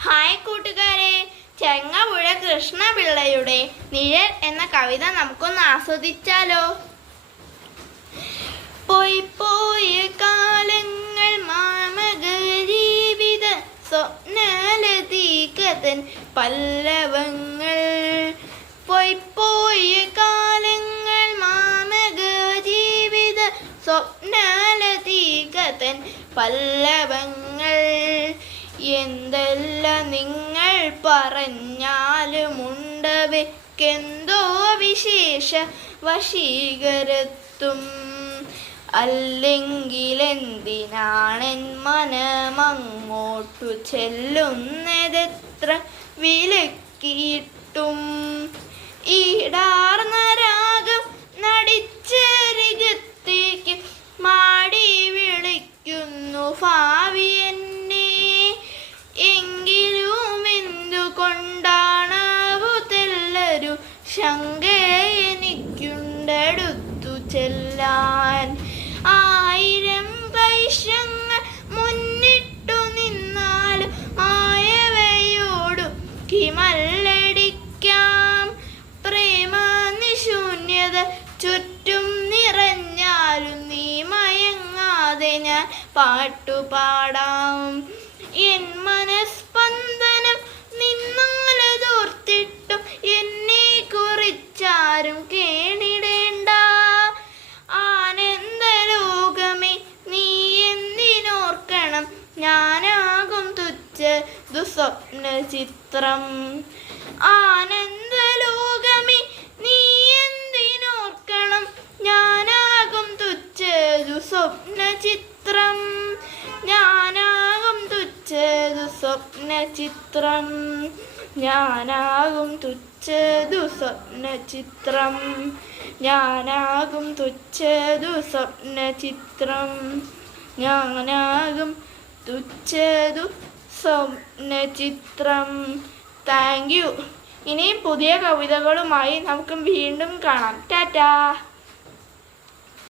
Hi കൂട്ടുകാരെ, ചെങ്ങപുഴ കൃഷ്ണപിള്ളയുടെ നിഴൽ എന്ന കവിത നമുക്കൊന്ന് ആസ്വദിച്ചാലോ? പോയി പോയ കാലങ്ങൾ മാമക ജീവിത സ്വപ്നലതീകതൻ പല്ലവങ്ങൾ. പോയി പോയ കാലങ്ങൾ മാമക ജീവിത സ്വപ്നലതീകതൻ പല്ലവങ്ങൾ. എന്തെല്ലാം നിങ്ങൾ പറഞ്ഞാലുമുണ്ടവയ്ക്കെന്തോ വിശേഷ വശീകരത്തും. അല്ലെങ്കിലെന്തിനാണെൻ മനമങ്ങോട്ടു ചെല്ലുന്നതെത്ര വിലക്കിയിട്ടും. ഈടാർന്ന രാഗം നടിച്ചരികത്തേക്ക് മാടി വിളിക്കുന്നു ഭാവി എന്നെ. എങ്കിലും എന്തുകൊണ്ടാണാവു തെല്ലൊരു ശങ്ക എനിക്കുണ്ടടുത്തു ചെല്ലാൻ. ആയിരം ക്ലേശങ്ങൾ മുന്നിട്ടു നിന്നാലും മായവയോടു കിമല്ലടിക്കാം. പ്രേമ നിശൂന്യത ചുറ്റും നിറഞ്ഞാലും നീ മയങ്ങാതെ ഞാൻ പാട്ടുപാടാം. എൻ മനസ്പന്ദനം നിന്നാലതോർത്തിട്ടും എന്നെ കുറിച്ചാരും കേണിടേണ്ട. ആനന്ദലോകമേ നീ എന്തിനോർക്കണം, ഞാനാകും തുച്ഛ ദുസ്വപ്ന ചിത്രം. ആനന്ദലോകമേ നീ എന്തിനോർക്കണം, ഞാനാകും തുച്ഛ ദുസ്വപ്ന ചിത്രം. ഞാനാകും തുച്ഛ ദുസ്വപ്ന ചിത്രം. ഞാനാകും തുച്ഛ ദുസ്വപ്ന ചിത്രം. ഞാനാകും തുച്ഛ ദുസ്വപ്ന ചിത്രം. ഞാനാകും തുച്ഛ ദുസ്വപ്ന ചിത്രം. Thank you. ഇനിയും പുതിയ കവിതകളുമായി നമുക്ക് വീണ്ടും കാണാം. ടാറ്റാ.